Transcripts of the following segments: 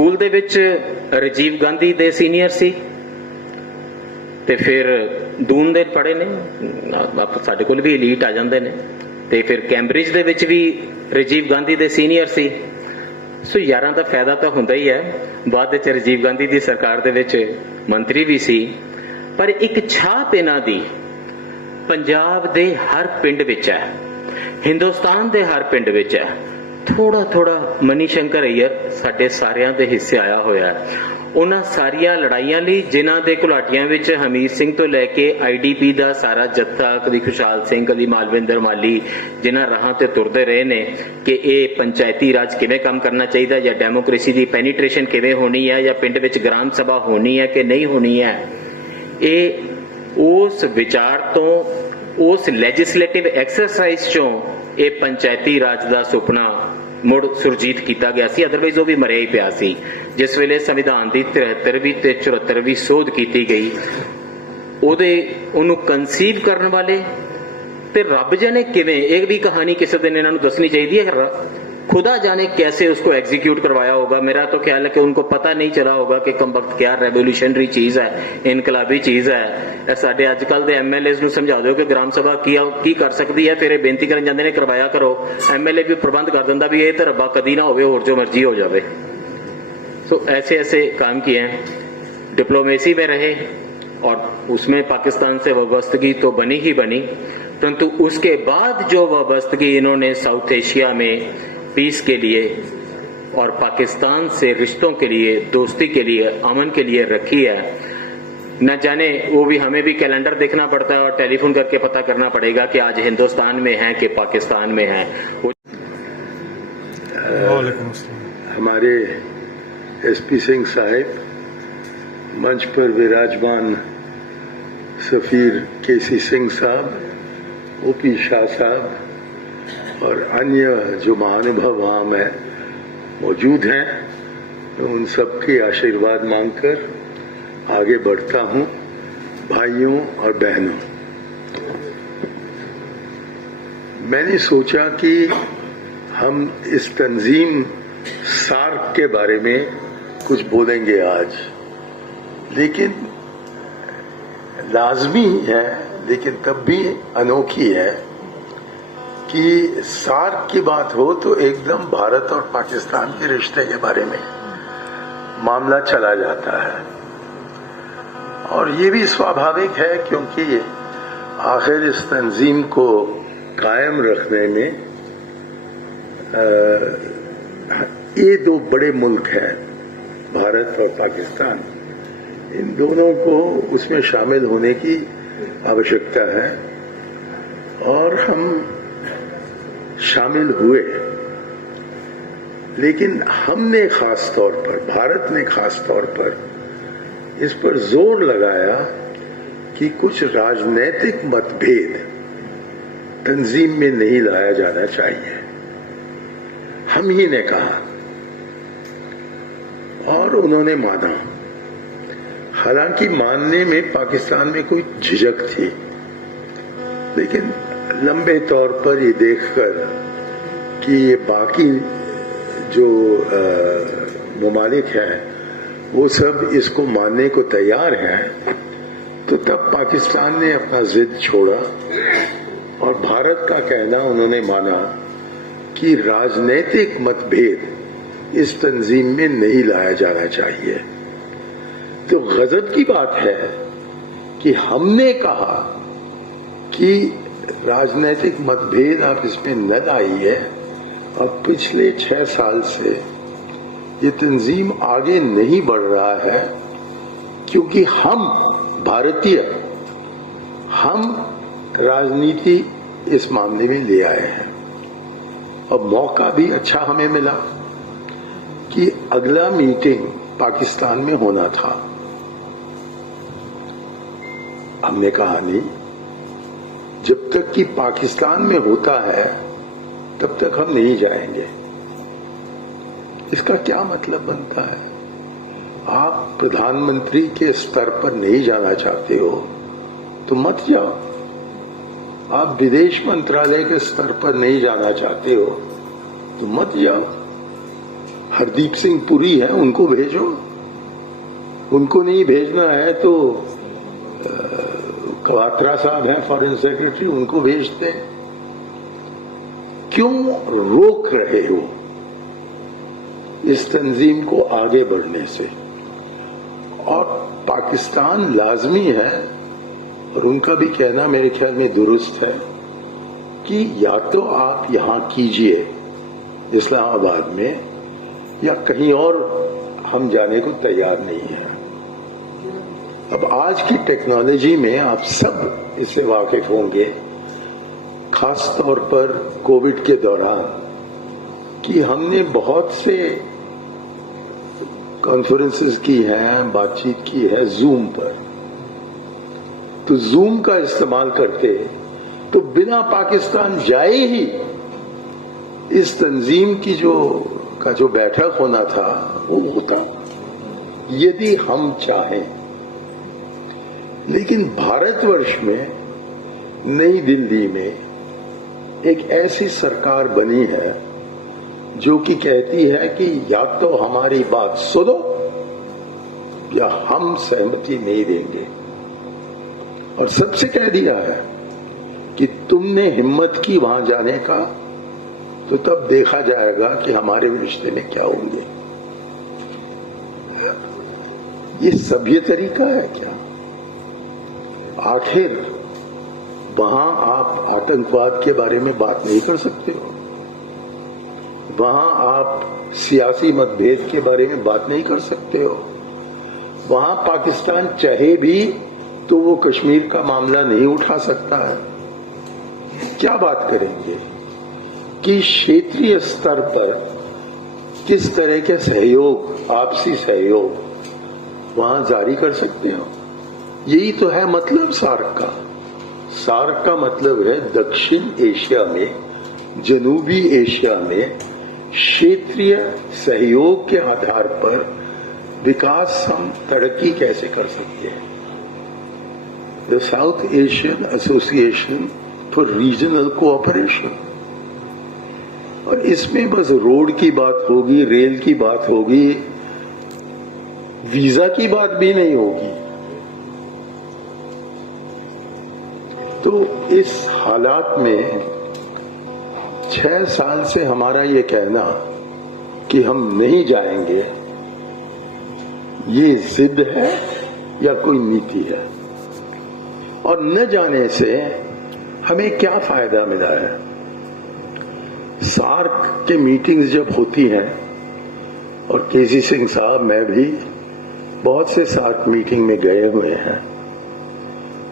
School ਦੇ ਵਿੱਚ ਰਾਜੀਵ ਗਾਂਧੀ ਦੇ ਸੀਨੀਅਰ ਸੀ ਤੇ ਫਿਰ ਦੂਨ ਦੇ ਪੜ੍ਹੇ ਨੇ, ਸਾਡੇ ਕੋਲ ਵੀ ਐਲੀਟ ਆ ਜਾਂਦੇ ਨੇ, ਤੇ ਫਿਰ ਕੈਂਬਰਿਜ ਦੇ ਵਿੱਚ ਵੀ ਰਾਜੀਵ ਗਾਂਧੀ ਦੇ ਸੀਨੀਅਰ ਸੀ। ਸੋ ਯਾਰਾਂ ਦਾ ਫਾਇਦਾ ਤਾਂ ਹੁੰਦਾ ਹੀ ਹੈ। ਬਾਅਦ ਵਿੱਚ ਰਾਜੀਵ ਗਾਂਧੀ ਦੀ ਸਰਕਾਰ ਦੇ ਵਿੱਚ ਮੰਤਰੀ ਵੀ ਸੀ, ਪਰ ਇੱਕ ਛਾਪ ਇਹਨਾਂ ਦੀ ਪੰਜਾਬ ਦੇ ਹਰ ਪਿੰਡ ਵਿੱਚ ਹੈ, ਹਿੰਦੁਸਤਾਨ ਦੇ ਹਰ ਪਿੰਡ ਵਿੱਚ ਹੈ। ਥੋੜਾ ਥੋੜਾ ਮਨੀ ਸ਼ੰਕਰ ਅਈਅਰ ਸਾਡੇ ਸਾਰਿਆਂ ਦੇ ਹਿੱਸੇ ਆਇਆ ਹੋਇਆ ਹੈ। ਉਹਨਾਂ ਸਾਰੀਆਂ ਲੜਾਈਆਂ ਲਈ ਜਿਨ੍ਹਾਂ ਦੇ ਘੁਲਾਟੀਆਂ ਵਿੱਚ ਹਮੀਰ ਸਿੰਘ ਤੋਂ ਲੈ ਕੇ IDP ਦਾ ਸਾਰਾ ਜੱਥਾ, ਕਦੀ ਖੁਸ਼ਹਾਲ ਸਿੰਘ, ਕਦੀ ਮਾਲਵਿੰਦਰ ਮਾਲੀ, ਜਿਨ੍ਹਾਂ ਰਾਹਾਂ ਤੇ ਤੁਰਦੇ ਰਹੇ ਨੇ ਕਿ ਇਹ ਪੰਚਾਇਤੀ ਰਾਜ ਕਿਵੇਂ ਕੰਮ ਕਰਨਾ ਚਾਹੀਦਾ, ਜਾਂ ਡੈਮੋਕ੍ਰੇਸੀ ਦੀ ਪੈਨੀਟ੍ਰੇਸ਼ਨ ਕਿਵੇਂ ਹੋਣੀ ਹੈ, ਜਾਂ ਪਿੰਡ ਵਿੱਚ ਗ੍ਰਾਮ ਸਭਾ ਹੋਣੀ ਹੈ ਕਿ ਨਹੀਂ ਹੋਣੀ ਹੈ, ਇਹ ਉਸ ਵਿਚਾਰ ਤੋਂ, ਉਸ ਲੈਜਿਸਲੇਟਿਵ ਐਕਸਰਸਾਈਜ਼ ਚੋਂ ਇਹ ਪੰਚਾਇਤੀ ਰਾਜ ਦਾ ਸੁਪਨਾ ਮੁੜ ਸੁਰਜੀਤ ਕੀਤਾ ਗਿਆ ਸੀ। ਅਦਰਵਾਈਜ਼ ਉਹ ਵੀ ਮਰਿਆ ਹੀ ਪਿਆ ਸੀ। ਜਿਸ ਵੇਲੇ ਸੰਵਿਧਾਨ ਦੀ 73ਵੀਂ ਤੇ 74ਵੀਂ ਸੋਧ ਕੀਤੀ ਗਈ, ਉਹਨੂੰ ਕਨਸੀਵ ਕਰਨ ਵਾਲੇ ਤੇ ਰੱਬ ਜਾਣੇ ਕਿਵੇਂ, ਇਹ ਵੀ ਕਹਾਣੀ ਕਿਸੇ ਦਿਨ ਇਹਨਾਂ ਨੂੰ ਦੱਸਣੀ ਚਾਹੀਦੀ है, खुदा जाने कैसे उसको एग्जीक्यूट करवाया होगा। मेरा तो ख्याल है कि उनको पता नहीं चला होगा कि कम वक्त क्या रेवोल्यूशनरी चीज है, इनकलाबी चीज है। साडे अजकल दे MLAs नूं समझा दो कि ग्राम सभा की कर सकती है, फिर बेनती करन जांदे ने करवाया करो। MLA भी प्रबंध कर दिंदा भी ये तो रब्बा कदी ना होवे, होर जो मर्जी हो जावे। तो ऐसे ऐसे काम किए हैं, डिप्लोमेसी में रहे और उसमें पाकिस्तान से वाबस्तगी तो बनी ही बनी, परंतु उसके बाद जो वाबस्तगी इन्होंने साउथ एशिया में पीस के लिए और पाकिस्तान से रिश्तों के लिए, दोस्ती के लिए, अमन के लिए रखी है, न जाने वो भी हमें भी कैलेंडर देखना पड़ता है और टेलीफोन करके पता करना पड़ेगा कि आज हिंदुस्तान में है कि पाकिस्तान में है। हमारे SP सिंह साहिब, मंच पर विराजमान सफीर KC सिंह साहब, OP शाह साहब और अन्य जो महानुभाव वहाँ में मौजूद हैं, मैं उन सबके आशीर्वाद मांगकर आगे बढ़ता हूँ। भाइयों और बहनों, मैंने सोचा कि हम इस तंजीम सार्क के बारे में कुछ बोलेंगे आज, लेकिन लाजमी है, लेकिन तब भी अनोखी है कि सार्क की बात हो तो एकदम भारत और पाकिस्तान के रिश्ते के बारे में मामला चला जाता है। और ये भी स्वाभाविक है, क्योंकि आखिर इस तंजीम को कायम रखने में ये दो बड़े मुल्क हैं, भारत और पाकिस्तान, इन दोनों को उसमें शामिल होने की आवश्यकता है और हम शामिल हुए। लेकिन हमने खास तौर पर, भारत ने खास तौर पर इस पर जोर लगाया कि कुछ राजनीतिक मतभेद तंजीम में नहीं लाया जाना चाहिए। हम ही ने कहा और उन्होंने माना। हालांकि मानने में पाकिस्तान में कोई झिझक थी, लेकिन लंबे तौर पर ये देखकर कि ये बाकी जो ममालिक हैं वो सब इसको मानने को तैयार हैं, तो तब पाकिस्तान ने अपना जिद छोड़ा और भारत का कहना उन्होंने माना कि राजनीतिक मतभेद इस तंजीम में नहीं लाया जाना चाहिए। तो गजब की बात है कि हमने कहा कि राजनीतिक मतभेद आप इसमें न लाइए, और पिछले 6 साल से ये तंजीम आगे नहीं बढ़ रहा है, क्योंकि हम भारतीय, हम राजनीति इस मामले में ले आए हैं। और मौका भी अच्छा हमें मिला कि अगला मीटिंग पाकिस्तान में होना था। हमने कहा नहीं, जब तक कि पाकिस्तान में होता है तब तक हम नहीं जाएंगे। इसका क्या मतलब बनता है? आप प्रधानमंत्री के स्तर पर नहीं जाना चाहते हो तो मत जाओ। आप विदेश मंत्रालय के स्तर पर नहीं जाना चाहते हो तो मत जाओ। हरदीप सिंह पुरी है, उनको भेजो। उनको नहीं भेजना है तो कवात्रा साहब हैं फॉरेन सेक्रेटरी, उनको भेजते। क्यों रोक रहे हो इस तंजीम को आगे बढ़ने से? और पाकिस्तान लाजमी है, और उनका भी कहना मेरे ख्याल में दुरुस्त है, कि या तो आप यहां कीजिए इस्लामाबाद में, या कहीं और हम जाने को तैयार नहीं है। अब आज की टेक्नोलॉजी में आप सब इससे वाकिफ होंगे, खास तौर पर कोविड के दौरान, कि हमने बहुत से कॉन्फ्रेंसेस की हैं, बातचीत की है जूम पर। तो जूम का इस्तेमाल करते तो बिना पाकिस्तान जाए ही इस तंजीम की जो बैठक होना था वो होता, यदि हम चाहें। लेकिन भारतवर्ष में नई दिल्ली में एक ऐसी सरकार बनी है जो कि कहती है कि या तो हमारी बात सुनो या हम सहमति नहीं देंगे, और सबसे कह दिया है कि तुमने हिम्मत की वहां जाने का तो तब देखा जाएगा कि हमारे रिश्ते में क्या होंगे। ये सभ्य तरीका है क्या? आखिर वहां आप आतंकवाद के बारे में बात नहीं कर सकते हो, वहां आप सियासी मतभेद के बारे में बात नहीं कर सकते हो, वहां पाकिस्तान चाहे भी तो वो कश्मीर का मामला नहीं उठा सकता है। क्या बात करेंगे कि क्षेत्रीय स्तर पर किस तरह के सहयोग, आपसी सहयोग वहां जारी कर सकते हो? यही तो है मतलब सार्क का। सार्क का मतलब है दक्षिण एशिया में, जनूबी एशिया में क्षेत्रीय सहयोग के आधार पर विकास, हम तरक्की कैसे कर सकते हैं। The south Asian association for regional cooperation, और इसमें बस रोड की बात होगी, रेल की बात होगी, वीजा की बात भी नहीं होगी। तो इस हालात में 6 साल से हमारा ये कहना कि हम नहीं जाएंगे, ये जिद है या कोई नीति है? और न जाने से हमें क्या फायदा मिला है? सार्क के मीटिंग्स जब होती हैं, और केसी सिंह साहब, मैं भी बहुत से सार्क मीटिंग में गए हुए हैं,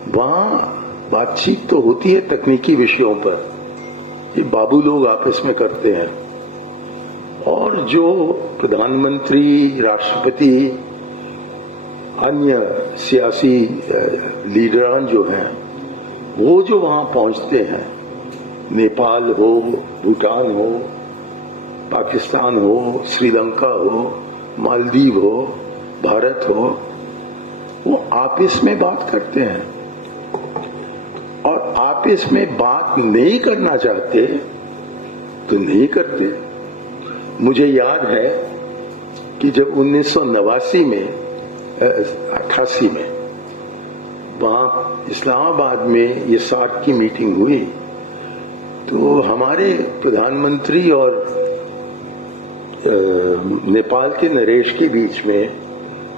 वहां बातचीत तो होती है तकनीकी विषयों पर, ये बाबू लोग आपस में करते हैं, और जो प्रधानमंत्री, राष्ट्रपति, अन्य सियासी लीडरान जो हैं, वो जो वहां पहुंचते हैं, नेपाल हो, भूटान हो, पाकिस्तान हो, श्रीलंका हो, मालदीव हो, भारत हो, वो आपस में बात करते हैं। और आपस में बात नहीं करना चाहते तो नहीं करते। मुझे याद है कि जब 1989 में 88 में वहां इस्लामाबाद में ये सार्क की मीटिंग हुई, तो हमारे प्रधानमंत्री और नेपाल के नरेश के बीच में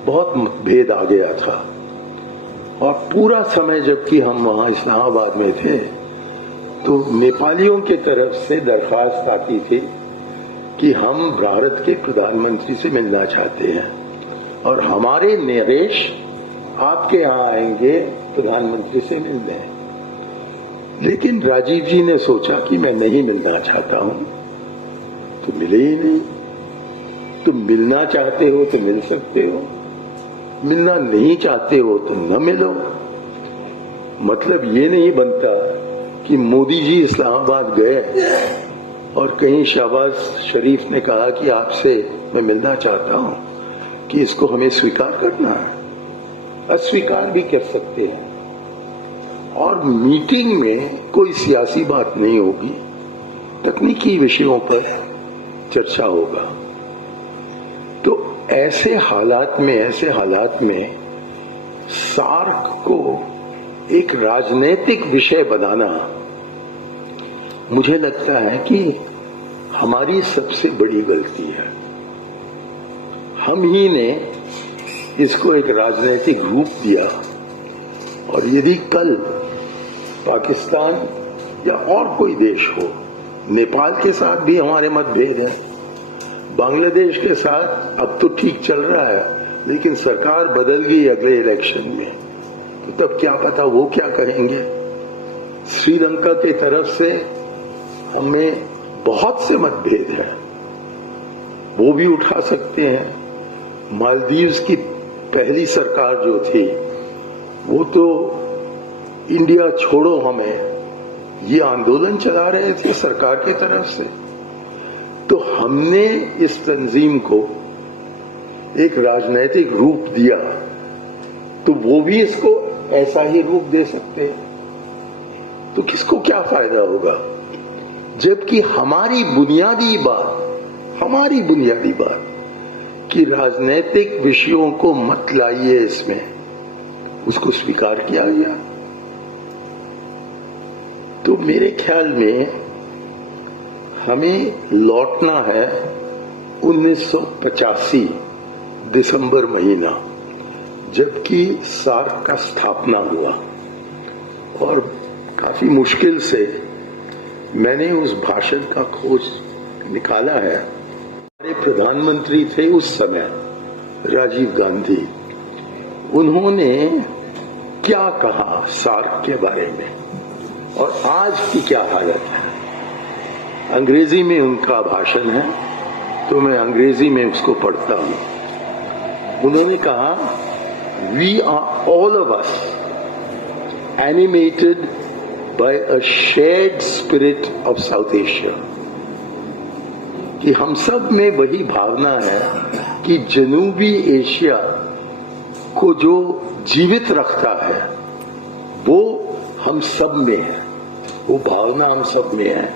बहुत मतभेद आ गया था। और पूरा समय जबकि हम वहां इस्लामाबाद में थे, तो नेपालियों के तरफ से दरखास्त आती थी कि हम भारत के प्रधानमंत्री से मिलना चाहते हैं, और हमारे नरेश आपके यहां आएंगे प्रधानमंत्री से मिलने। लेकिन राजीव जी ने सोचा कि मैं नहीं मिलना चाहता हूं, तो मिले ही नहीं। तुम मिलना चाहते हो तो मिल सकते हो, मिलना नहीं चाहते हो तो न मिलो। मतलब ये नहीं बनता कि मोदी जी इस्लामाबाद गए और कहीं शहबाज शरीफ ने कहा कि आपसे मैं मिलना चाहता हूं, कि इसको हमें स्वीकार करना है। अस्वीकार भी कर सकते हैं। और मीटिंग में कोई सियासी बात नहीं होगी, तकनीकी विषयों पर चर्चा होगा। ऐसे हालात में सार्क को एक राजनीतिक विषय बनाना मुझे लगता है कि हमारी सबसे बड़ी गलती है। हम ही ने इसको एक राजनीतिक रूप दिया, और यदि कल पाकिस्तान या और कोई देश हो, नेपाल के साथ भी हमारे मतभेद हैं, बांग्लादेश के साथ अब तो ठीक चल रहा है, लेकिन सरकार बदल गई अगले इलेक्शन में, तो तब क्या पता वो क्या कहेंगे। श्रीलंका की तरफ से हमें बहुत से मतभेद हैं, वो भी उठा सकते हैं। मालदीव्स की पहली सरकार जो थी वो तो इंडिया छोड़ो हमें ये आंदोलन चला रहे थे सरकार की तरफ से। तो हमने इस तंजीम को एक राजनीतिक रूप दिया, तो वो भी इसको ऐसा ही रूप दे सकते हैं। तो किसको क्या फायदा होगा, जबकि हमारी बुनियादी बात कि राजनीतिक विषयों को मत लाइए इसमें, उसको स्वीकार किया गया। तो मेरे ख्याल में हमें लौटना है 1985 दिसंबर महीना, जबकि सार्क का स्थापना हुआ, और काफी मुश्किल से मैंने उस भाषण का खोज निकाला है। हमारे प्रधानमंत्री थे उस समय राजीव गांधी, उन्होंने क्या कहा सार्क के बारे में और आज की क्या हालत है। अंग्रेजी में उनका भाषण है, तो मैं अंग्रेजी में उसको पढ़ता हूं। उन्होंने कहा, we are all of us animated by a shared spirit of South Asia, कि हम सब में वही भावना है कि जनूबी एशिया को जो जीवित रखता है वो हम सब में है, वो भावना हम सब में है।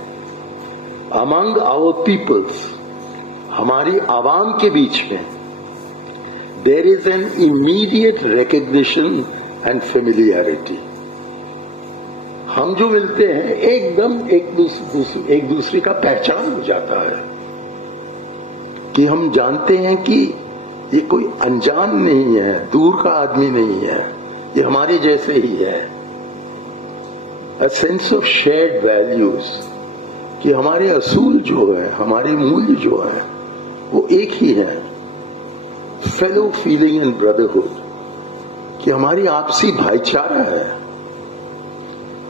अमंग आवर पीपल्स, हमारी आवाम के बीच में, there is an immediate recognition and familiarity. हम जो मिलते हैं एकदम एक दूसरे का पहचान हो जाता है, कि हम जानते हैं कि ये कोई अनजान नहीं है, दूर का आदमी नहीं है, ये हमारे जैसे ही है। A sense of shared values, कि हमारे असूल जो है, हमारे मूल्य जो है वो एक ही है। फेलो फीलिंग एंड ब्रदरहुड, कि हमारी आपसी भाईचारा है।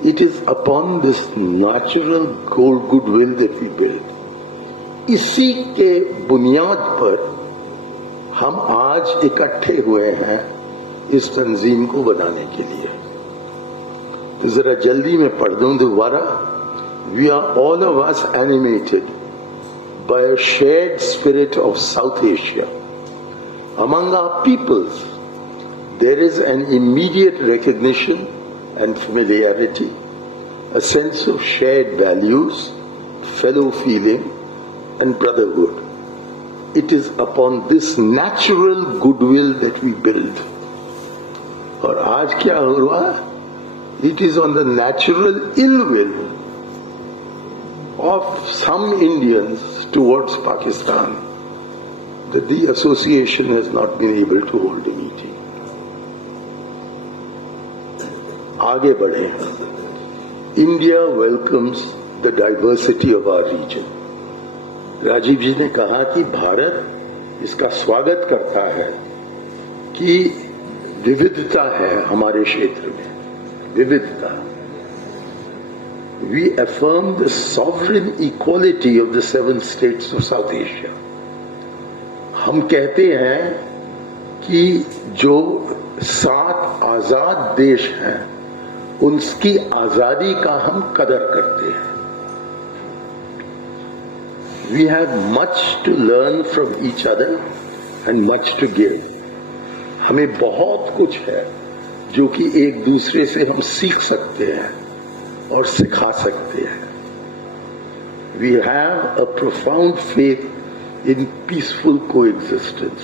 It is upon this natural goodwill that we build. इसी के बुनियाद पर हम आज इकट्ठे हुए हैं इस तंजीम को बनाने के लिए। तो जरा जल्दी में पढ़ दूं दोबारा। We are all of us animated by a shared spirit of South Asia. Among our peoples there is an immediate recognition and familiarity, a sense of shared values, fellow feeling and brotherhood. It is upon this natural goodwill that we build. और आज क्या हुआ? It is on the natural ill will of some Indians towards Pakistan that the association has not been able to hold a meeting. आगे बढ़े। India welcomes the diversity of our region. Rajiv ji ने कहा कि भारत इसका स्वागत करता है कि विविधता है हमारे क्षेत्र में, विविधता। We affirm the sovereign equality of the 7 states of South Asia. हम कहते हैं कि जो 7 आजाद देश हैं उनकी आजादी का हम कदर करते हैं। We have much to learn from each other and much to give. हमें बहुत कुछ है जो कि एक दूसरे से हम सीख सकते हैं और सिखा सकते हैं। We have a profound faith in peaceful coexistence.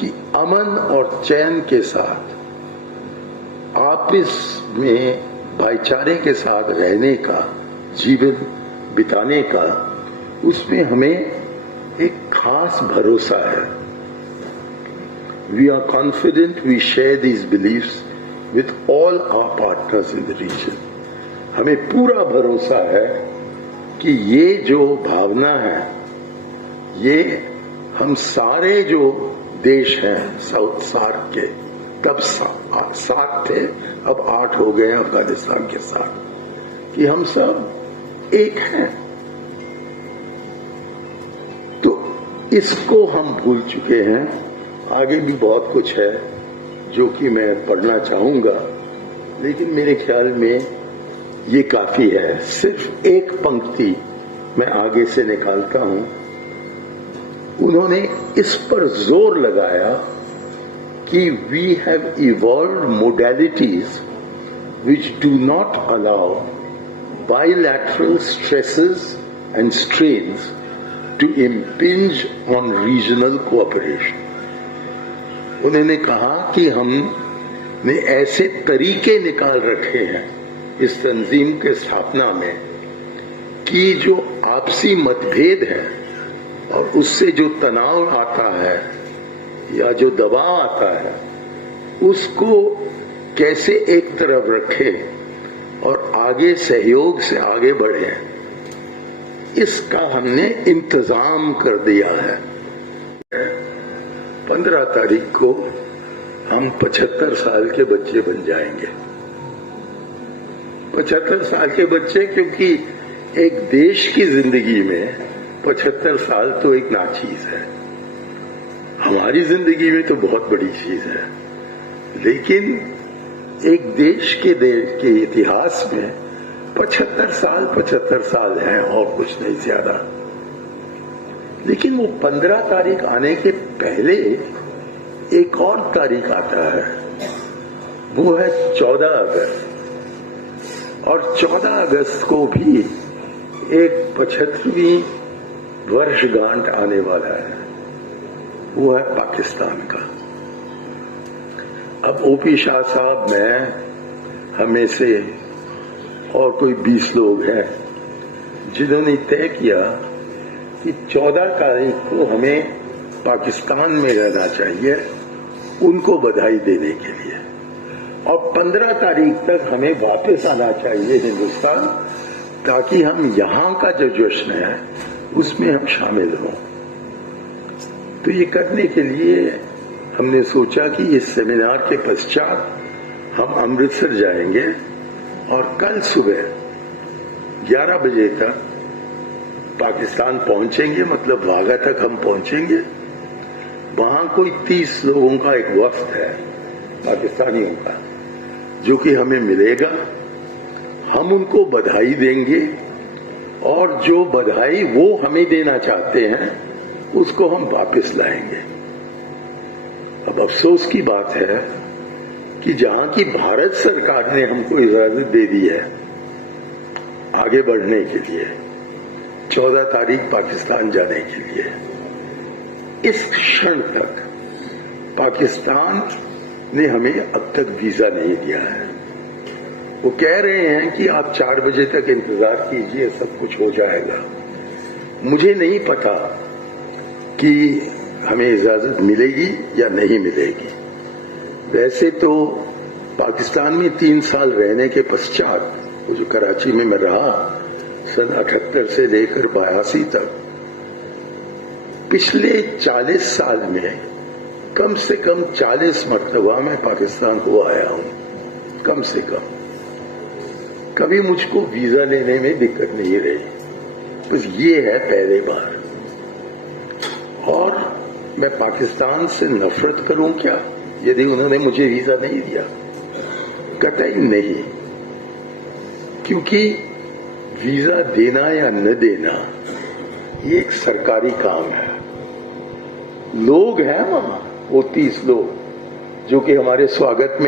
कि अमन और चैन के साथ आपस में भाईचारे के साथ रहने का, जीवन बिताने का, उसमें हमें एक खास भरोसा है। We are confident we share these beliefs with all our partners in the region. हमें पूरा भरोसा है कि ये जो भावना है, ये हम सारे जो देश हैं साउथ सार्क के, तब 7 थे, अब 8 हो गए अफगानिस्तान के साथ, कि हम सब एक हैं। तो इसको हम भूल चुके हैं। आगे भी बहुत कुछ है जो कि मैं पढ़ना चाहूंगा, लेकिन मेरे ख्याल में ये काफी है। सिर्फ एक पंक्ति मैं आगे से निकालता हूं। उन्होंने इस पर जोर लगाया कि we have evolved modalities which do not allow bilateral stresses and strains to impinge on regional cooperation. उन्होंने कहा कि हमने ऐसे तरीके निकाल रखे हैं इस तंजीम के स्थापना में कि जो आपसी मतभेद है और उससे जो तनाव आता है या जो दबाव आता है, उसको कैसे एक तरफ रखे और आगे सहयोग से आगे बढ़े, इसका हमने इंतजाम कर दिया है। 15 तारीख को हम 75 साल के बच्चे बन जाएंगे। 75 साल के बच्चे, क्योंकि एक देश की जिंदगी में 75 साल तो एक नाचीज है। हमारी जिंदगी में तो बहुत बड़ी चीज है, लेकिन एक देश के इतिहास में 75 साल हैं और कुछ नहीं ज्यादा। लेकिन वो 15 तारीख आने के पहले एक और तारीख आता है, वो है 14 अगस्त। और 14 अगस्त को भी एक 75वीं वर्षगांठ आने वाला है, वो है पाकिस्तान का। अब ओपी शाह साहब, मैं, हमें से और कोई 20 लोग हैं जिन्होंने तय किया कि 14 तारीख को हमें पाकिस्तान में रहना चाहिए उनको बधाई देने के लिए, और 15 तारीख तक हमें वापस आना चाहिए हिंदुस्तान, ताकि हम यहां का जो जश्न है उसमें हम शामिल हों। तो ये करने के लिए हमने सोचा कि इस सेमिनार के पश्चात हम अमृतसर जाएंगे और कल सुबह 11 बजे तक पाकिस्तान पहुंचेंगे, मतलब वाघा तक हम पहुंचेंगे। वहां कोई 30 लोगों का एक वफ्द है पाकिस्तानियों का, जो कि हमें मिलेगा। हम उनको बधाई देंगे और जो बधाई वो हमें देना चाहते हैं उसको हम वापस लाएंगे। अब अफसोस की बात है कि जहां की भारत सरकार ने हमको इजाजत दे दी है आगे बढ़ने के लिए, 14 तारीख पाकिस्तान जाने के लिए, इस क्षण तक पाकिस्तान ने हमें अब तक वीजा नहीं दिया है। वो कह रहे हैं कि आप 4 बजे तक इंतजार कीजिए, सब कुछ हो जाएगा। मुझे नहीं पता कि हमें इजाजत मिलेगी या नहीं मिलेगी। वैसे तो पाकिस्तान में 3 साल रहने के पश्चात, वो जो कराची में मैं रहा सन 78 से लेकर 82 तक, पिछले 40 साल में कम से कम 40 मरतबा मैं पाकिस्तान हो आया हूं, कम से कम। कभी मुझको वीजा लेने में दिक्कत नहीं रही, बस ये है पहले बार। और मैं पाकिस्तान से नफरत करूं क्या यदि उन्होंने मुझे वीजा नहीं दिया? कतई नहीं, क्योंकि वीजा देना या न देना ये एक सरकारी काम है। लोग हैं वहां, वो 30 लोग जो कि हमारे स्वागत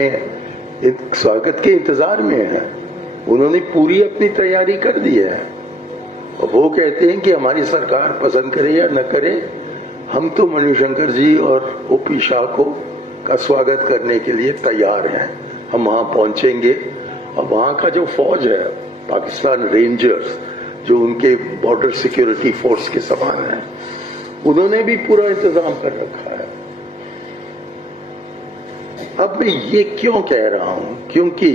के इंतजार में हैं, उन्होंने पूरी अपनी तैयारी कर दी है। और वो कहते हैं कि हमारी सरकार पसंद करे या न करे, हम तो मणिशंकर जी और ओपी शाह को का स्वागत करने के लिए तैयार हैं। हम वहां पहुंचेंगे और वहां का जो फौज है, पाकिस्तान रेंजर्स, जो उनके बॉर्डर सिक्योरिटी फोर्स के समान है, उन्होंने भी पूरा इंतजाम कर रखा है। अब मैं ये क्यों कह रहा हूं, क्योंकि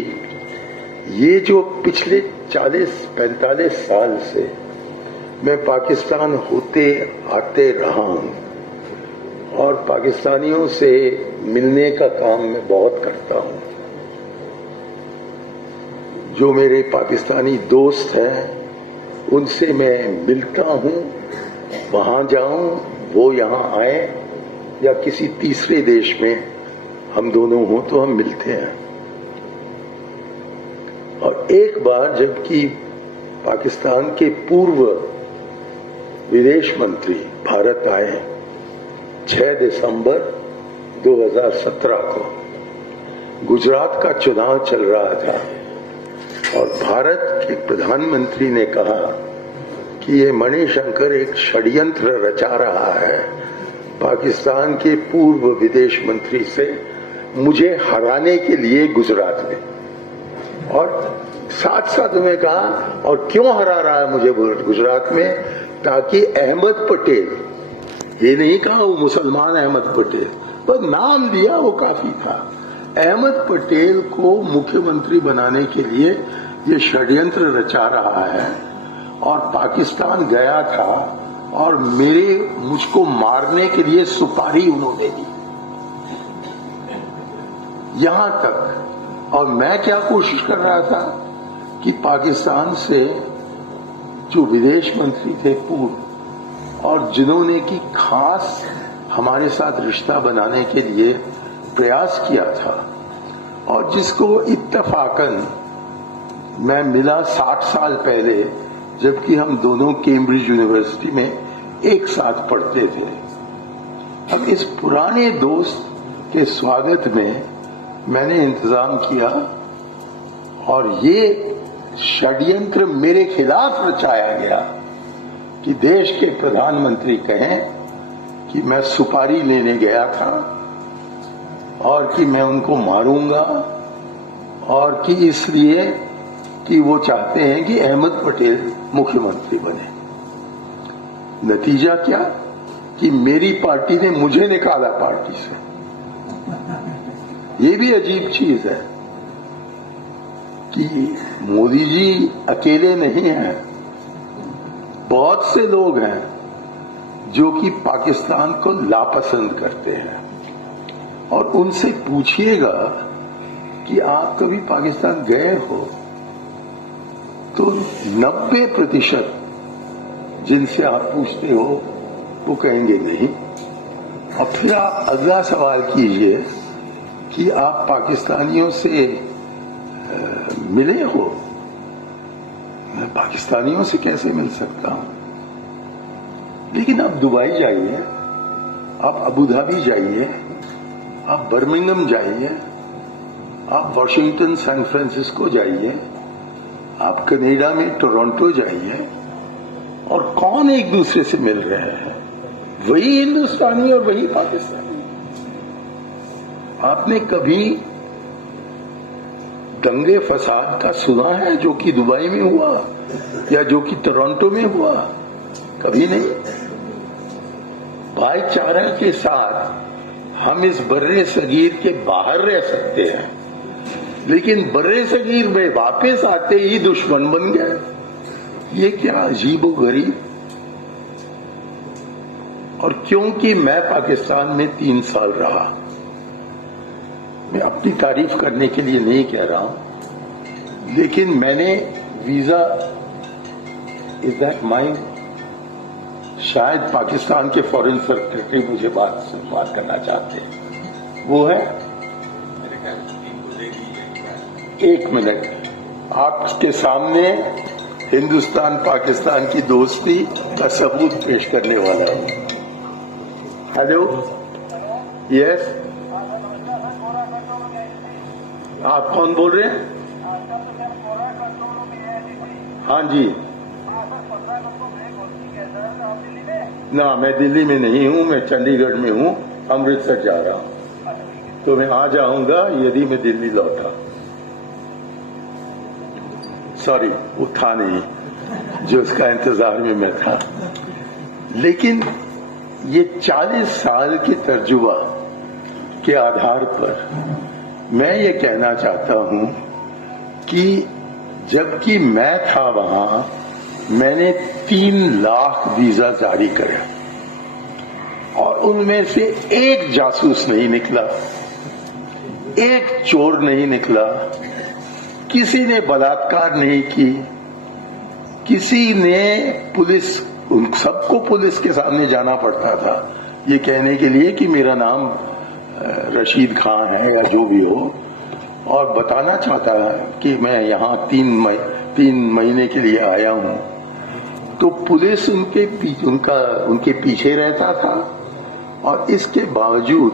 ये जो पिछले 40-45 साल से मैं पाकिस्तान होते आते रहा हूं और पाकिस्तानियों से मिलने का काम मैं बहुत करता हूं। जो मेरे पाकिस्तानी दोस्त हैं उनसे मैं मिलता हूं, वहां जाऊं, वो यहां आए या किसी तीसरे देश में हम दोनों हों तो हम मिलते हैं। और एक बार जबकि पाकिस्तान के पूर्व विदेश मंत्री भारत आए 6 दिसंबर 2017 को, गुजरात का चुनाव चल रहा था और भारत के प्रधानमंत्री ने कहा कि ये मणिशंकर एक षड्यंत्र रचा रहा है पाकिस्तान के पूर्व विदेश मंत्री से मुझे हराने के लिए गुजरात में। और साथ साथ उन्होंने कहा और क्यों हरा रहा है मुझे गुजरात में, ताकि अहमद पटेल, ये नहीं कहा वो मुसलमान अहमद पटेल, पर नाम दिया वो काफी था, अहमद पटेल को मुख्यमंत्री बनाने के लिए ये षड्यंत्र रचा रहा है। और पाकिस्तान गया था और मुझको मारने के लिए सुपारी उन्होंने दी, यहां तक। और मैं क्या कोशिश कर रहा था कि पाकिस्तान से जो विदेश मंत्री थे पूर्व और जिन्होंने की खास हमारे साथ रिश्ता बनाने के लिए प्रयास किया था और जिसको इत्तफाकन मैं मिला 60 साल पहले, जबकि हम दोनों कैम्ब्रिज यूनिवर्सिटी में एक साथ पढ़ते थे। अब इस पुराने दोस्त के स्वागत में मैंने इंतजाम किया और ये षड्यंत्र मेरे खिलाफ रचाया गया कि देश के प्रधानमंत्री कहें कि मैं सुपारी लेने गया था और कि मैं उनको मारूंगा और कि इसलिए कि वो चाहते हैं कि अहमद पटेल मुख्यमंत्री बने। नतीजा क्या कि मेरी पार्टी ने मुझे निकाला पार्टी से। ये भी अजीब चीज है कि मोदी जी अकेले नहीं हैं, बहुत से लोग हैं जो कि पाकिस्तान को नापसंद करते हैं। और उनसे पूछिएगा कि आप कभी पाकिस्तान गए हो तो 90% जिनसे आप पूछते हो वो कहेंगे नहीं। और फिर आप अगला सवाल कीजिए कि आप पाकिस्तानियों से मिले हो। मैं पाकिस्तानियों से कैसे मिल सकता हूं? लेकिन आप दुबई जाइए, आप अबू धाबी जाइए, आप बर्मिंघम जाइए, आप वॉशिंगटन, सैन फ्रांसिस्को जाइए, आप कनाडा में टोरंटो जाइए, और कौन एक दूसरे से मिल रहे हैं? वही हिंदुस्तानी और वही पाकिस्तानी। आपने कभी दंगे फसाद का सुना है जो कि दुबई में हुआ या जो कि टोरंटो में हुआ? कभी नहीं। भाईचारा के साथ हम इस बर्रे सगीर के बाहर रह सकते हैं, लेकिन बर्रे सगीर में वापस आते ही दुश्मन बन गए। ये क्या अजीबोगरीब। और क्योंकि मैं पाकिस्तान में 3 साल रहा, मैं अपनी तारीफ करने के लिए नहीं कह रहा हूं, लेकिन मैंने वीजा, इज दैट माइंड, शायद पाकिस्तान के फॉरेन सेक्रेटरी मुझे बात करना चाहते हैं, वो है 1 मिनट। आपके सामने हिंदुस्तान पाकिस्तान की दोस्ती का सबूत पेश करने वाला हूं। हेलो, यस, आप कौन बोल रहे हैं? हाँ जी, ना मैं दिल्ली में नहीं हूं, मैं चंडीगढ़ में हूं, अमृतसर जा रहा हूं, तो मैं आ जाऊंगा यदि मैं दिल्ली लौटा। सॉरी, वो था नहीं जो उसका इंतजार में मैं था। लेकिन ये 40 साल के तर्जुबा के आधार पर मैं ये कहना चाहता हूं कि जबकि मैं था वहां, मैंने 3 लाख वीजा जारी करे और उनमें से एक जासूस नहीं निकला, एक चोर नहीं निकला, किसी ने बलात्कार नहीं की, किसी ने पुलिस, उन सबको पुलिस के सामने जाना पड़ता था ये कहने के लिए कि मेरा नाम रशीद खान है या जो भी हो, और बताना चाहता है कि मैं यहाँ 3 महीने के लिए आया हूं, तो पुलिस उनके पीछे रहता था। और इसके बावजूद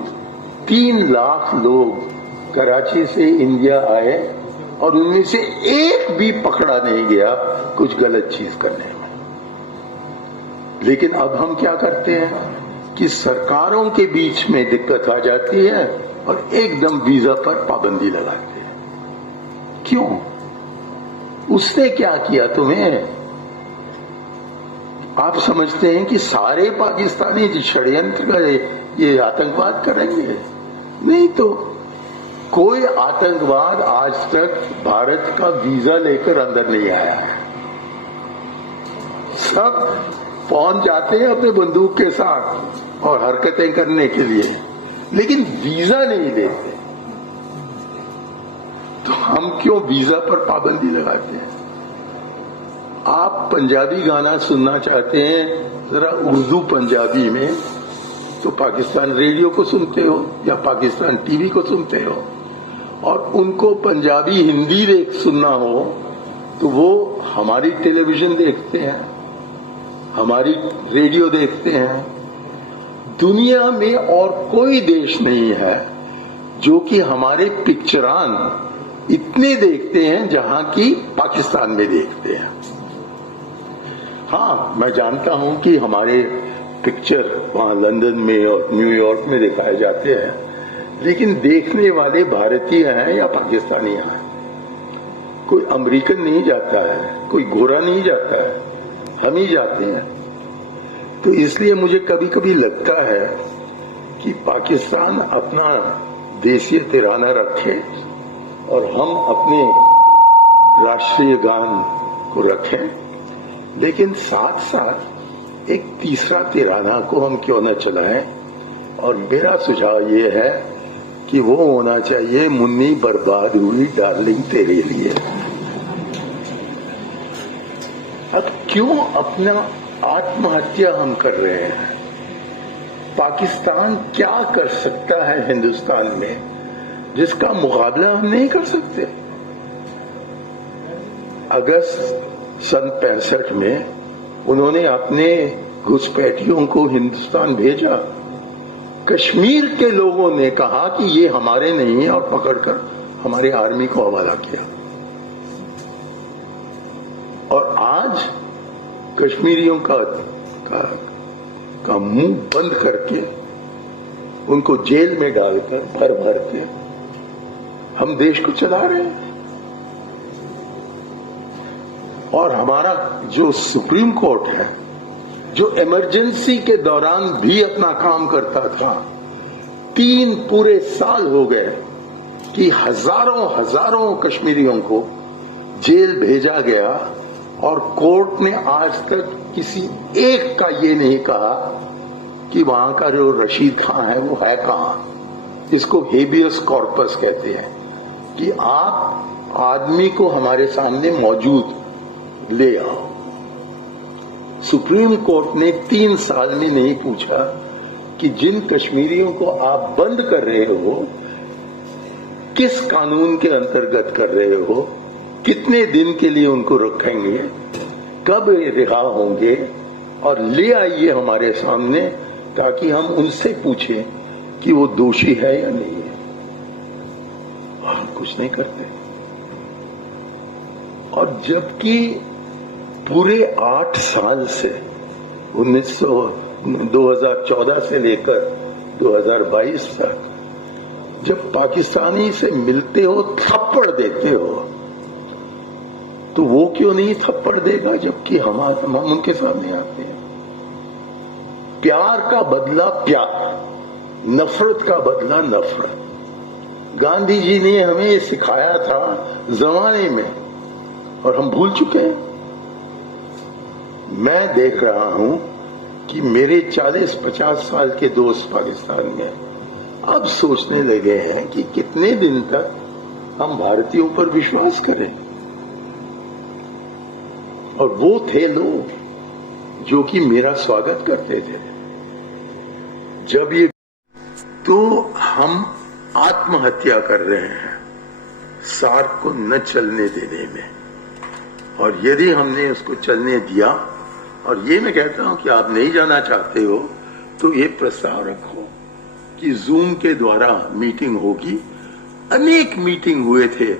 3 लाख लोग कराची से इंडिया आए और उनमें से एक भी पकड़ा नहीं गया कुछ गलत चीज करने में। लेकिन अब हम क्या करते हैं कि सरकारों के बीच में दिक्कत आ जाती है और एकदम वीजा पर पाबंदी लगाते हैं। क्यों? उसने क्या किया तुम्हें? आप समझते हैं कि सारे पाकिस्तानी षड्यंत्र का ये आतंकवाद करेंगे? नहीं, तो कोई आतंकवाद आज तक भारत का वीजा लेकर अंदर नहीं आया है। सब पहुंच जाते हैं अपने बंदूक के साथ और हरकतें करने के लिए, लेकिन वीजा नहीं लेते। तो हम क्यों वीजा पर पाबंदी लगाते हैं? आप पंजाबी गाना सुनना चाहते हैं जरा उर्दू पंजाबी में, तो पाकिस्तान रेडियो को सुनते हो या पाकिस्तान टीवी को सुनते हो, और उनको पंजाबी हिंदी सुनना हो तो वो हमारी टेलीविजन देखते हैं, हमारी रेडियो देखते हैं। दुनिया में और कोई देश नहीं है जो कि हमारे पिक्चरान इतने देखते हैं जहां की पाकिस्तान में देखते हैं। हाँ, मैं जानता हूं कि हमारे पिक्चर वहां लंदन में और न्यूयॉर्क में दिखाए जाते हैं, लेकिन देखने वाले भारतीय हैं या पाकिस्तानी हैं। कोई अमेरिकन नहीं जाता है, कोई गोरा नहीं जाता है, हम ही जाते हैं। तो इसलिए मुझे कभी कभी लगता है कि पाकिस्तान अपना देशीय तिराना रखे और हम अपने राष्ट्रीय गान को रखें, लेकिन साथ साथ एक तीसरा तिराना को हम क्यों न चलाएं। और मेरा सुझाव ये है कि वो होना चाहिए, मुन्नी बर्बाद हुई डार्लिंग तेरे लिए। अब क्यों अपना आत्महत्या हम कर रहे हैं? पाकिस्तान क्या कर सकता है हिंदुस्तान में जिसका मुकाबला हम नहीं कर सकते? अगस्त सन 65 में उन्होंने अपने घुसपैठियों को हिंदुस्तान भेजा। कश्मीर के लोगों ने कहा कि ये हमारे नहीं है और पकड़कर हमारी आर्मी को हवाला किया। और आज कश्मीरियों का मुंह बंद करके उनको जेल में डालकर भर भर के हम देश को चला रहे हैं। और हमारा जो सुप्रीम कोर्ट है, जो इमरजेंसी के दौरान भी अपना काम करता था, 3 पूरे साल हो गए कि हजारों कश्मीरियों को जेल भेजा गया और कोर्ट ने आज तक किसी एक का ये नहीं कहा कि वहां का जो रशीद खान है वो है कहां। इसको हेबियस कॉर्पस कहते हैं कि आप आदमी को हमारे सामने मौजूद ले आओ। सुप्रीम कोर्ट ने 3 साल में नहीं पूछा कि जिन कश्मीरियों को आप बंद कर रहे हो किस कानून के अंतर्गत कर रहे हो, कितने दिन के लिए उनको रखेंगे, कब रिहा होंगे, और ले आइए हमारे सामने ताकि हम उनसे पूछें कि वो दोषी है या नहीं है। और कुछ नहीं करते। और जबकि पूरे 8 साल से 2014 से लेकर 2022 तक जब पाकिस्तानी से मिलते हो थप्पड़ देते हो, तो वो क्यों नहीं थप्पड़ देगा जबकि हम उनके सामने आते हैं? प्यार का बदला प्यार, नफरत का बदला नफरत। गांधी जी ने हमें ये सिखाया था जमाने में, और हम भूल चुके हैं। मैं देख रहा हूं कि मेरे 40-50 साल के दोस्त पाकिस्तान में अब सोचने लगे हैं कि कितने दिन तक हम भारतीयों पर विश्वास करें। और वो थे लोग जो कि मेरा स्वागत करते थे। जब ये तो हम आत्महत्या कर रहे हैं सार्क को न चलने देने में, और यदि हमने उसको चलने दिया, और ये मैं कहता हूं कि आप नहीं जाना चाहते हो, तो ये प्रस्ताव रखो कि जूम के द्वारा मीटिंग होगी। अनेक मीटिंग हुए थे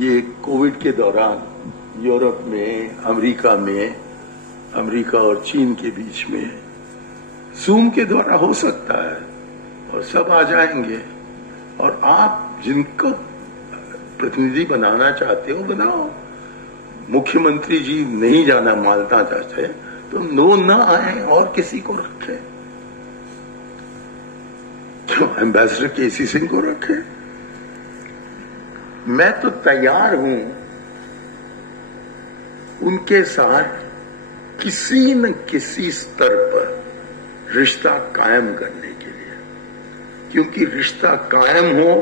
ये कोविड के दौरान यूरोप में, अमेरिका और चीन के बीच में। जूम के द्वारा हो सकता है और सब आ जाएंगे, और आप जिनको प्रतिनिधि बनाना चाहते हो बनाओ। मुख्यमंत्री जी नहीं जाना मानना चाहते तो नो न आए और किसी को रखे, तो एम्बेसडर केसी सिंह को रखे। मैं तो तैयार हूं उनके साथ किसी न किसी स्तर पर रिश्ता कायम करने के लिए, क्योंकि रिश्ता कायम हो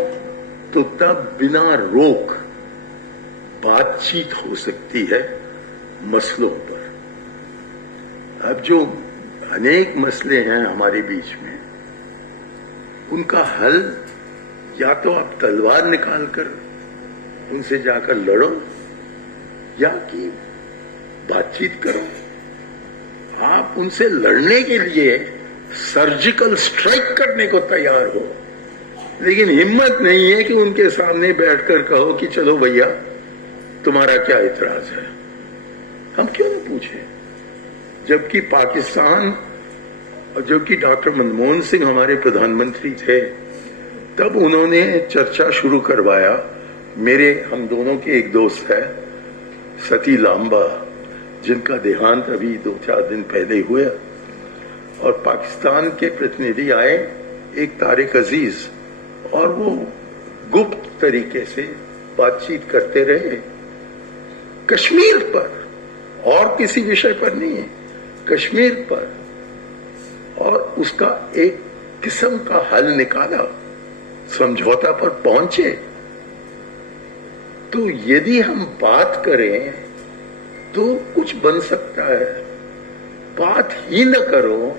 तो तब बिना रोक बातचीत हो सकती है मसलों पर। अब जो अनेक मसले हैं हमारे बीच में, उनका हल या तो आप तलवार निकालकर उनसे जाकर लड़ो, या कि बातचीत करो। आप उनसे लड़ने के लिए सर्जिकल स्ट्राइक करने को तैयार हो, लेकिन हिम्मत नहीं है कि उनके सामने बैठकर कहो कि चलो भैया तुम्हारा क्या इतराज है। हम क्यों न पूछें? जबकि पाकिस्तान, और जबकि डॉक्टर मनमोहन सिंह हमारे प्रधानमंत्री थे, तब उन्होंने चर्चा शुरू करवाया। हम दोनों के एक दोस्त है सती लांबा, जिनका देहांत अभी 2-4 दिन पहले हुआ, और पाकिस्तान के प्रतिनिधि आए, एक तारिक अजीज, और वो गुप्त तरीके से बातचीत करते रहे कश्मीर पर, और किसी विषय पर नहीं है, कश्मीर पर, और उसका एक किस्म का हल निकाला, समझौता पर पहुंचे। तो यदि हम बात करें तो कुछ बन सकता है, बात ही न करो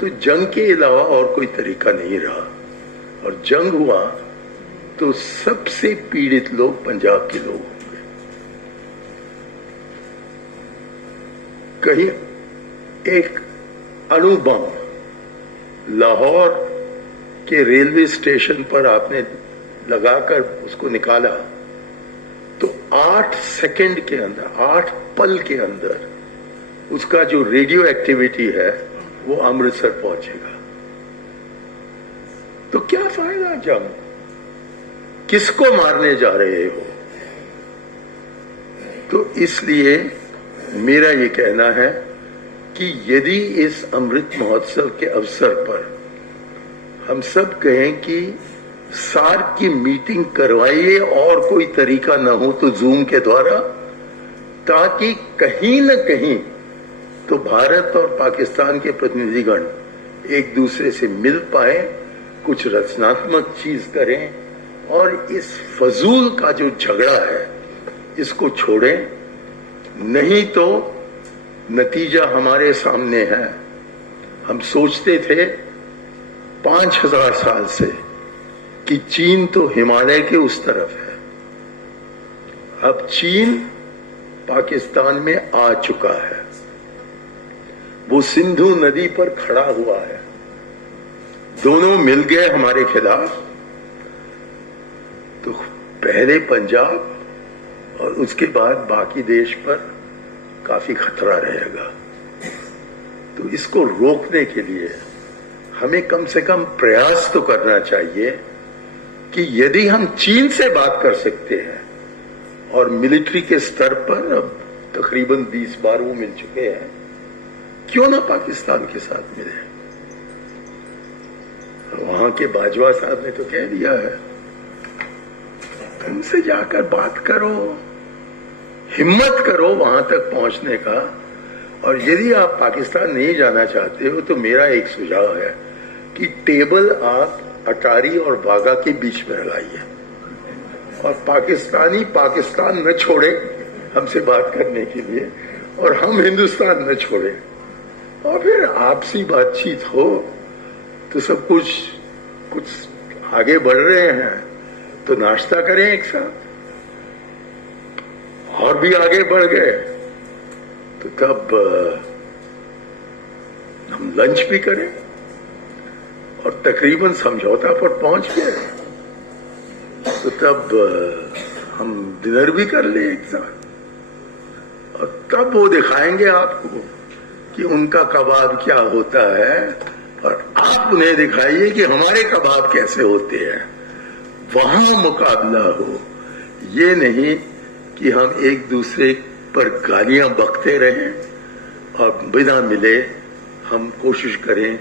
तो जंग के अलावा और कोई तरीका नहीं रहा, और जंग हुआ तो सबसे पीड़ित लोग पंजाब के लोग होंगे। कहीं एक अणु बम लाहौर के रेलवे स्टेशन पर आपने लगाकर उसको निकाला, तो 8 सेकंड के अंदर, 8 पल के अंदर उसका जो रेडियो एक्टिविटी है वो अमृतसर पहुंचेगा। तो क्या फायदा जंग? किसको मारने जा रहे हो? तो इसलिए मेरा ये कहना है कि यदि इस अमृत महोत्सव के अवसर पर हम सब कहें कि सार्क की मीटिंग करवाइए और कोई तरीका न हो तो जूम के द्वारा, ताकि कहीं न कहीं तो भारत और पाकिस्तान के प्रतिनिधिगण एक दूसरे से मिल पाए, कुछ रचनात्मक चीज करें, और इस फजूल का जो झगड़ा है इसको छोड़ें। नहीं तो नतीजा हमारे सामने है। हम सोचते थे 5000 साल से कि चीन तो हिमालय के उस तरफ है, अब चीन पाकिस्तान में आ चुका है, वो सिंधु नदी पर खड़ा हुआ है, दोनों मिल गए हमारे खिलाफ। तो पहले पंजाब और उसके बाद बाकी देश पर काफी खतरा रहेगा। तो इसको रोकने के लिए हमें कम से कम प्रयास तो करना चाहिए कि यदि हम चीन से बात कर सकते हैं और मिलिट्री के स्तर पर अब तकरीबन 20 बार वो मिल चुके हैं, क्यों ना पाकिस्तान के साथ मिले। वहां के बाजवा साहब ने तो कह दिया है, उनसे जाकर बात करो, हिम्मत करो वहां तक पहुंचने का। और यदि आप पाकिस्तान नहीं जाना चाहते हो तो मेरा एक सुझाव है कि टेबल आप अटारी और बागा के बीच में लगाइए और पाकिस्तानी पाकिस्तान न छोड़े हमसे बात करने के लिए और हम हिंदुस्तान न छोड़े, और फिर आपसी बातचीत हो तो सब कुछ आगे बढ़ रहे हैं तो नाश्ता करें एक साथ, और भी आगे बढ़ गए तो तब हम लंच भी करें, और तकरीबन समझौता पर पहुंच गए तो तब हम डिनर भी कर लें एक साथ, और तब वो दिखाएंगे आपको कि उनका कबाब क्या होता है और आप उन्हें दिखाइए कि हमारे कबाब कैसे होते हैं। वहां मुकाबला हो, ये नहीं कि हम एक दूसरे पर गालियां बकते रहें और बिना मिले हम कोशिश करें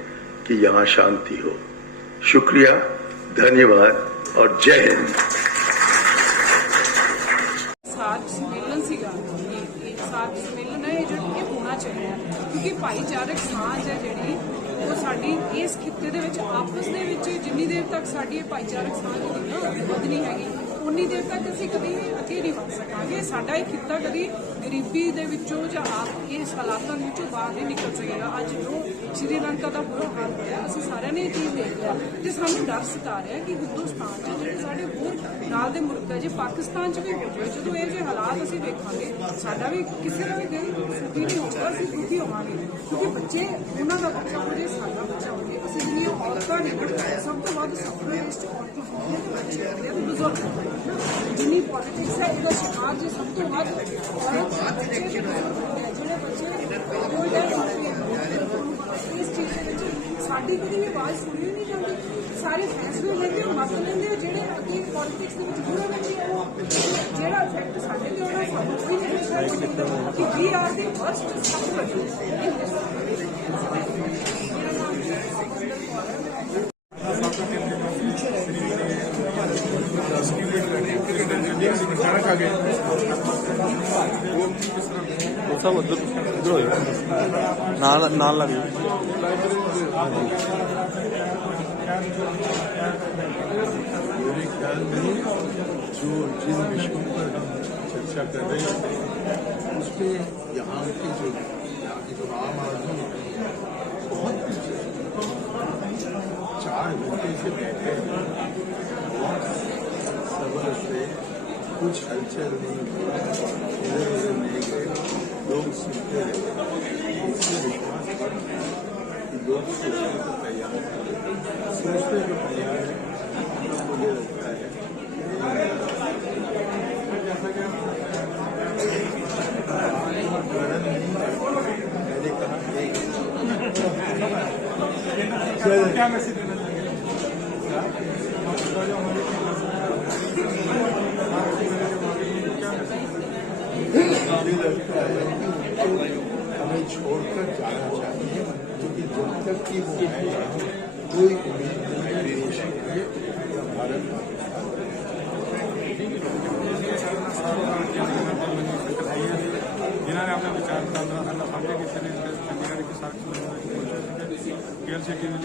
कि यहां शांति हो। शुक्रिया, धन्यवाद और जय हिंद। सार्क सम्मेलन सीगा, एक सार्क सम्मेलन है जो कि होना चाहिए क्योंकि भाईचारक ਸਾਂਝ है ਜਿਹੜੀ ਉਹ ਸਾਡੀ ਇਸ ਖਿੱਤੇ ਦੇ ਵਿੱਚ ਆਪਸ ਦੇ ਵਿੱਚ ਜਿੰਨੀ ਦੇਰ ਤੱਕ ਸਾਡੀ ਇਹ ਭਾਈਚਾਰਕ ਸਾਂਝ ਨਹੀਂ ਵਧਣੀ ਹੈਗੀ ਉਨੀ ਦੇਰ ਤੱਕ ਅਸੀਂ ਕਦੀ ਅੱਗੇ ਨਹੀਂ ਵਧ ਸਕਾਂਗੇ। ਸਾਡਾ ਇਹ ਖਿੱਤਾ ਕਦੀ ਗਰੀਬੀ ਦੇ ਵਿੱਚੋਂ ਜਾਂ ਆਪ ਇਸ ਹਾਲਾਤਾਂ ਦੇ ਵਿੱਚੋਂ ਬਾਹਰ ਨਹੀਂ ਨਿਕਲ ਸਕੇਗਾ। ਅੱਜ ਜੋ ਸ਼੍ਰੀਲੰਕਾ ਦਾ ਬੁਰਾ ਹਾਲ ਹੋਇਆ ਅਸੀਂ ਸਾਰਿਆਂ ਨੇ ਇਹ ਚੀਜ਼ ਦੇਖ ਲਿਆ ਤੇ ਸਾਨੂੰ ਡਰ ਸਤਾ ਰਿਹਾ ਕਿ ਹਿੰਦੁਸਤਾਨ 'ਚ ਜਿਹੜੇ ਸਾਡੇ ਹੋਰ ਨਾਲ ਦੇ ਮੁਲਕ ਹੈ ਜੇ ਪਾਕਿਸਤਾਨ 'ਚ ਵੀ ਹੋ ਜਾਵੇ, ਜਦੋਂ ਇਹ ਜਿਹੇ ਹਾਲਾਤ ਅਸੀਂ ਵੇਖਾਂਗੇ ਸਾਡਾ ਵੀ ਕਿਸੇ ਦਾ ਵੀ ਦਿਲ ਸੁਖੀ ਨਹੀਂ ਹੋਊਗਾ, ਅਸੀਂ ਦੁਖੀ ਹੋਵਾਂਗੇ ਕਿਉਂਕਿ ਬੱਚੇ ਉਹਨਾਂ ਦਾ ਬੱਚਾ ਹੋ ਜੇ ਸਾਡਾ ਬੱਚਾ ਹੋ ਜੇ, ਅਸੀਂ ਜਿਹੜੀਆਂ ਔਰਤਾਂ ਨੇ ਸਭ ਤੋਂ ਵੱਧ ਸਫਰ ਇਸ 'ਚ ਔਰਤਾਂ ਹੁੰਦੀਆਂ ਤੇ ਬੱਚੇ ਹੁੰਦੇ ਆ ਤੇ ਬਜ਼ੁਰਗ ਜਿੰਨੀ ਪੋਲੀਟਿਕਸ ਹੈ ਇਹਦਾ ਸ਼ਿਕਾਰ ਜੇ ਸਭ ਤੋਂ ਵੱਧ ਔਰਤ ਬੱਚੇ ਤੇ ਬਜ਼ੁਰਗ ਹੁੰਦੇ ਆ ਜਿਹੜੇ ਬੱਚੇ ਕੋਈ ਡਰ ਨਹੀਂ ਇਸ ਚੀਜ਼ ਦੇ ਵਿੱਚ ਸਾਡੀ ਕਦੀ ਵੀ ਆਵਾਜ਼ ਸੁਣੀ ਨਹੀਂ ਜਾਂਦੀ। ਸਾਰੇ ਫੈਸਲੇ ਲੈਂਦੇ ਹੋ ਮਤ ਲੈਂਦੇ ਹੋ ਜਿਹੜੇ ਅੱਗੇ ਪੋਲੀਟਿਕਸ ਦੇ ਵਿੱਚ ਜੁੜੇ ਰਹਿੰਦੇ ਆ ਉਹ ਜਿਹੜਾ ਇਫੈਕਟ ਸਾਡੇ ਤੇ ਹੋਣਾ ਸਾਨੂੰ ਕੋਈ ਨਹੀਂ ਦੱਸਦਾ ਕਿ ਵੀ ਆਰ ਦੀ ਫਰਸਟ ਸਫਰ सब उधर हो नाल लग मेरे ख्याल में जो जिन विषयों पर हम चर्चा कर रहे हैं उस पर यहाँ के जो आम आदमी बहुत पीछे 4 घंटे से बैठे बहुत सबर से कुछ हलचल नहीं इधर उधर नहीं गए, लोग सुनते रहे। इससे विश्वास बढ़ता है कि लोग सोचने को तैयार है, सोचने को तैयार है। मुझे लगता है वर्णन नहीं करता, मैंने कहा क्या मैसेज देना मुझे लगता है हमें छोड़कर जाना चाहिए क्योंकि जब तक कि वो है कोई उम्मीद नहीं देश की या भारत जिन्होंने अपना विचार सामने किसी ने चंडीगढ़ के साथ केयर सिटी में